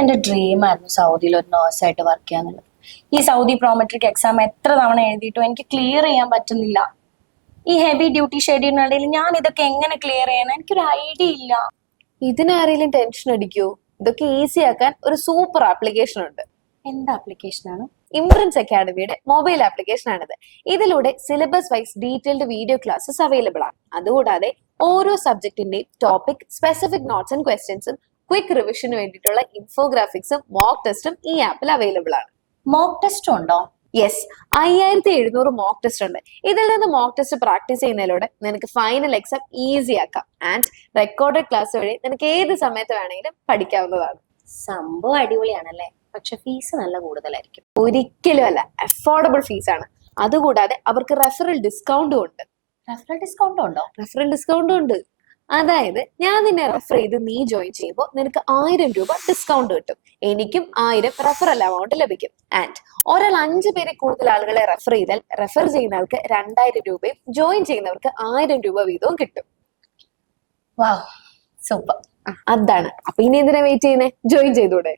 എന്റെ ഡ്രീം ആയിരുന്നു സൗദിയിൽ ഒരു നേഴ്സായിട്ട് വർക്ക് ചെയ്യാന്നുള്ളത്. ഈ സൗദി പ്രോമെട്രിക് എക്സാം എത്ര തവണ എഴുതിയിട്ടും എനിക്ക് ക്ലിയർ ചെയ്യാൻ പറ്റുന്നില്ല. ഈ ഹെവി ഡ്യൂട്ടി ഷെഡ്യൂളിനിടയിൽ ഞാൻ ഇതൊക്കെ എങ്ങനെ ക്ലിയർ ചെയ്യണം, എനിക്കൊരു ഐഡിയ ഇല്ല. ഇതിനാരെങ്കിലും ടെൻഷൻ അടിക്കൂ? ഇതൊക്കെ ഈസി ആക്കാൻ ഒരു സൂപ്പർ ആപ്ലിക്കേഷൻ ഉണ്ട്. എന്ത് ആപ്ലിക്കേഷനാണ്? ഇംപ്രൻസ് അക്കാഡമിയുടെ മൊബൈൽ ആപ്ലിക്കേഷൻ ആണിത്. ഇതിലൂടെ syllabus wise detailed video classes available ആണ്. അതുകൂടാതെ ഓരോ സബ്ജക്റ്റിന്റെയും ടോപ്പിക് സ്പെസിഫിക് നോട്ട്സ് ആൻഡ് ക്വസ്റ്റ്യൻസും ക്വിക്ക് റിവിഷന് വേണ്ടിയിട്ടുള്ള ഇൻഫോഗ്രാഫിക്സും മോക്ക് ടെസ്റ്റും ഈ ആപ്പിൽ അവൈലബിൾ ആണ്. മോക്ക് ടെസ്റ്റ് ഉണ്ടോ? യെസ്, 5700 മോക്ക് ടെസ്റ്റ് ഉണ്ട്. ഇതിൽ നിന്ന് മോക്ക് ടെസ്റ്റ് പ്രാക്ടീസ് ചെയ്യുന്നതിലൂടെ നിനക്ക് ഫൈനൽ എക്സാം ഈസി ആക്കാം. ആൻഡ് റെക്കോർഡഡ് ക്ലാസ് വഴി നിനക്ക് ഏത് സമയത്ത് വേണമെങ്കിലും പഠിക്കാവുന്നതാണ്. സംഭവം അടിപൊളിയാണല്ലേ, പക്ഷെ ഫീസ് നല്ല കൂടുതലായിരിക്കും. ഒരിക്കലും അല്ല, അഫോർഡബിൾ ഫീസ് ആണ്. അതുകൂടാതെ അവർക്ക് റെഫറൽ ഡിസ്കൗണ്ടും ഉണ്ട്. റെഫറൽ ഡിസ്കൗണ്ട് ഉണ്ടോ? റെഫറൽ ഡിസ്കൗണ്ടും ഉണ്ട്. അതായത് ഞാൻ നിന്നെ റെഫർ ചെയ്ത് നീ ജോയിൻ ചെയ്യുമ്പോൾ നിനക്ക് 1000 രൂപ ഡിസ്കൗണ്ട് കിട്ടും. എനിക്കും 1000 റെഫറൽ എമൗണ്ട് ലഭിക്കും. ആൻഡ് ഒരാൾ 5 പേരെ കൂടുതൽ ആളുകളെ റെഫർ ചെയ്താൽ റെഫർ ചെയ്യുന്നവർക്ക് 2000 രൂപയും ജോയിൻ ചെയ്യുന്നവർക്ക് 1000 രൂപ വീതവും കിട്ടും. വാവ്, സൂപ്പർ. അതാണ്. അപ്പൊ ഇനി എന്തിനാ വെയിറ്റ് ചെയ്യുന്നേ? ജോയിൻ ചെയ്തൂടെ?